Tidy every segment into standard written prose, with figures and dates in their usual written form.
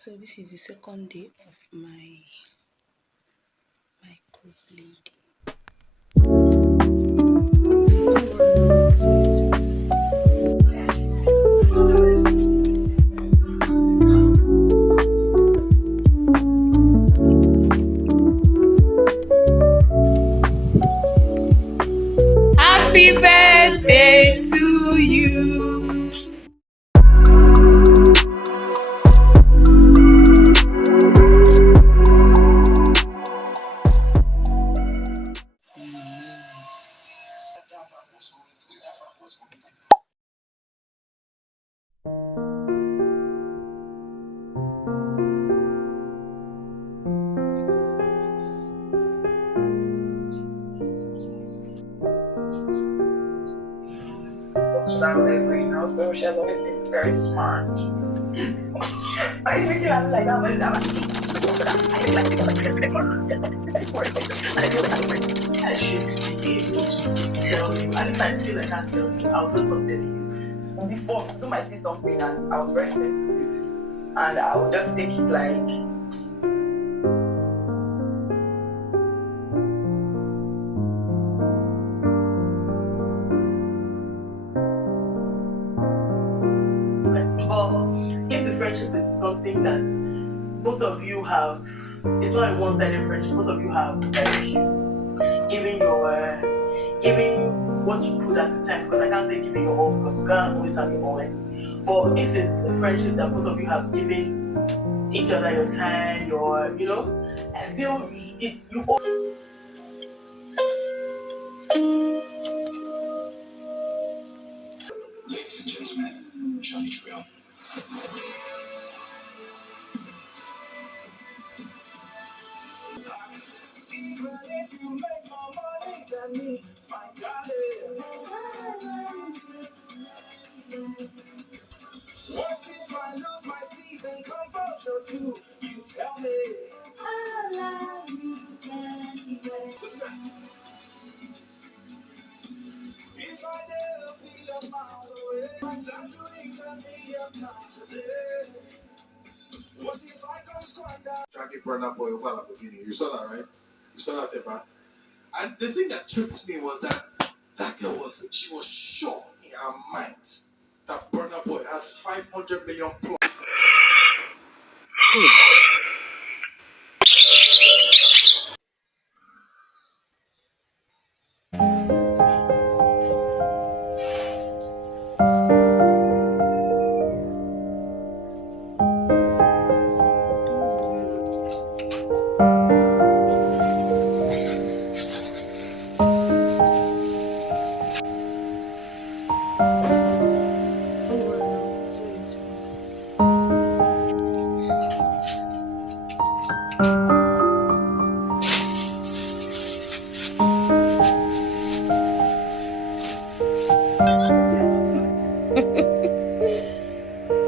So this is the second day of my group lead. Happy birthday to you. That library now, so she has always been very smart. I make it like that, but that I feel like and I feel like I should be able to tell you. And if I feel like I can't tell you, I'll just not tell you. Before, you might see something and I was very sensitive, and I would just take it like. But if the friendship is something that both of you have, it's not a one-sided friendship. Both of you have like giving what you put at the time, because I can't say giving your all because you can't always have your all. But if it's a friendship that both of you have given each other your time, I feel it. You all. Ladies and gentlemen, Charlie Trail. Even if you make more money than me, my darling. What if I lose my season composure too? You tell me. I love you anyway. If I never feel miles away, I start to return me up times a day. What if I come squat down? Jackie Burner Boy while at the beginning. You saw that, right? You saw that, Eva? And the thing that tripped me was that girl she was sure in her mind that Burner Boy had 500 million plus.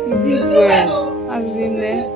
You did well, as in there.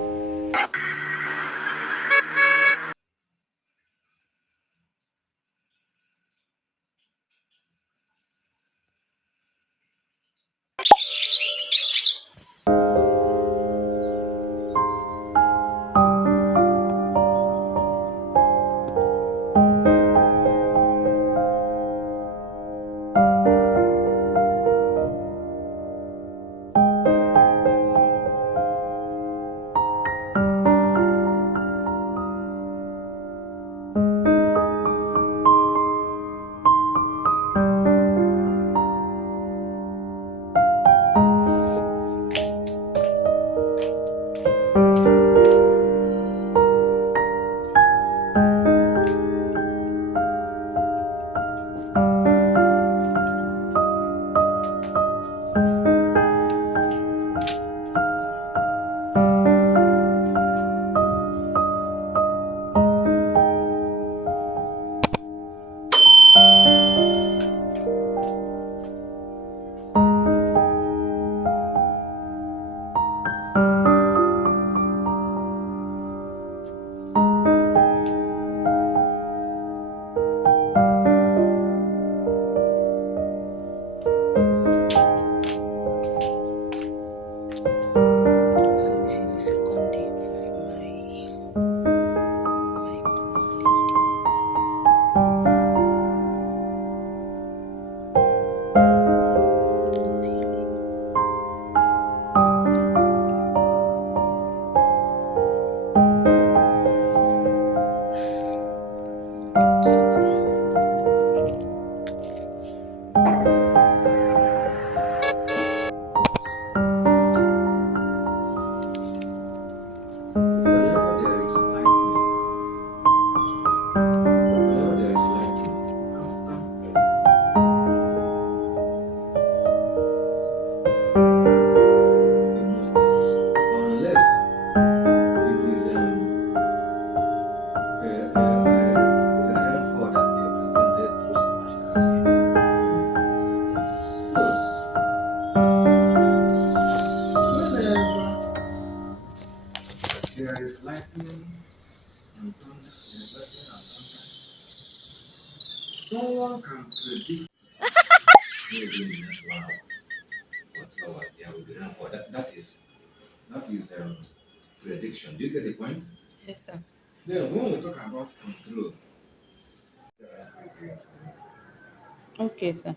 There is lightning and thunder. There is lightning and thunder. Someone can predict maybe in the next 1 hour. What there will be rain for. That is prediction. Do you get the point? Yes, sir. Then when we talk about control, let's make it. Okay, sir.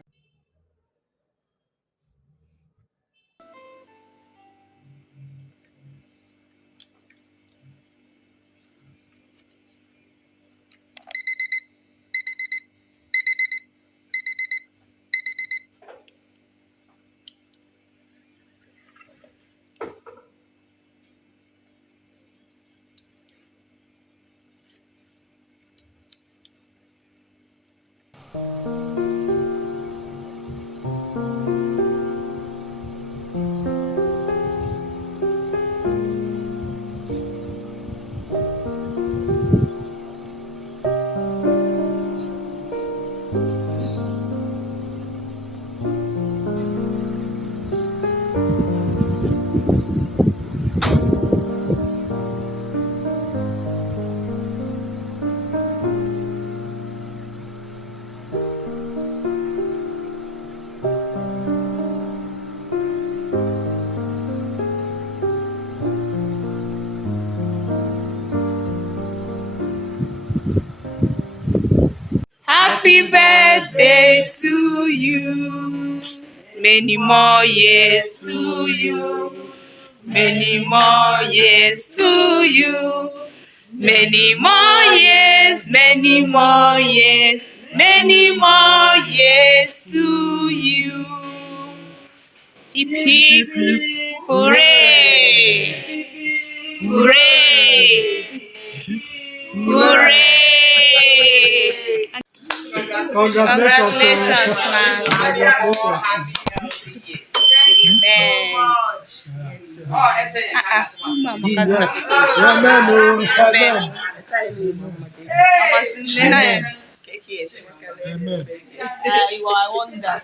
Happy birthday to you. Many more years to you. Many more years to you. Many more years, many more years, many more years to you. Hip hip, hooray! Hooray! Hooray! Congratulations, man. Congratulations. Amen. Mama kazi na Yes. photo. Amen. Amen. Mama Sinena. Amen. You are a wonder.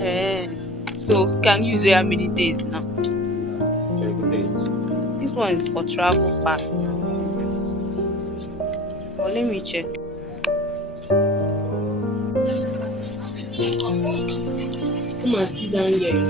Eh. So can you use how many days now? This one is for travel pack. But let me check. Come and sit down here.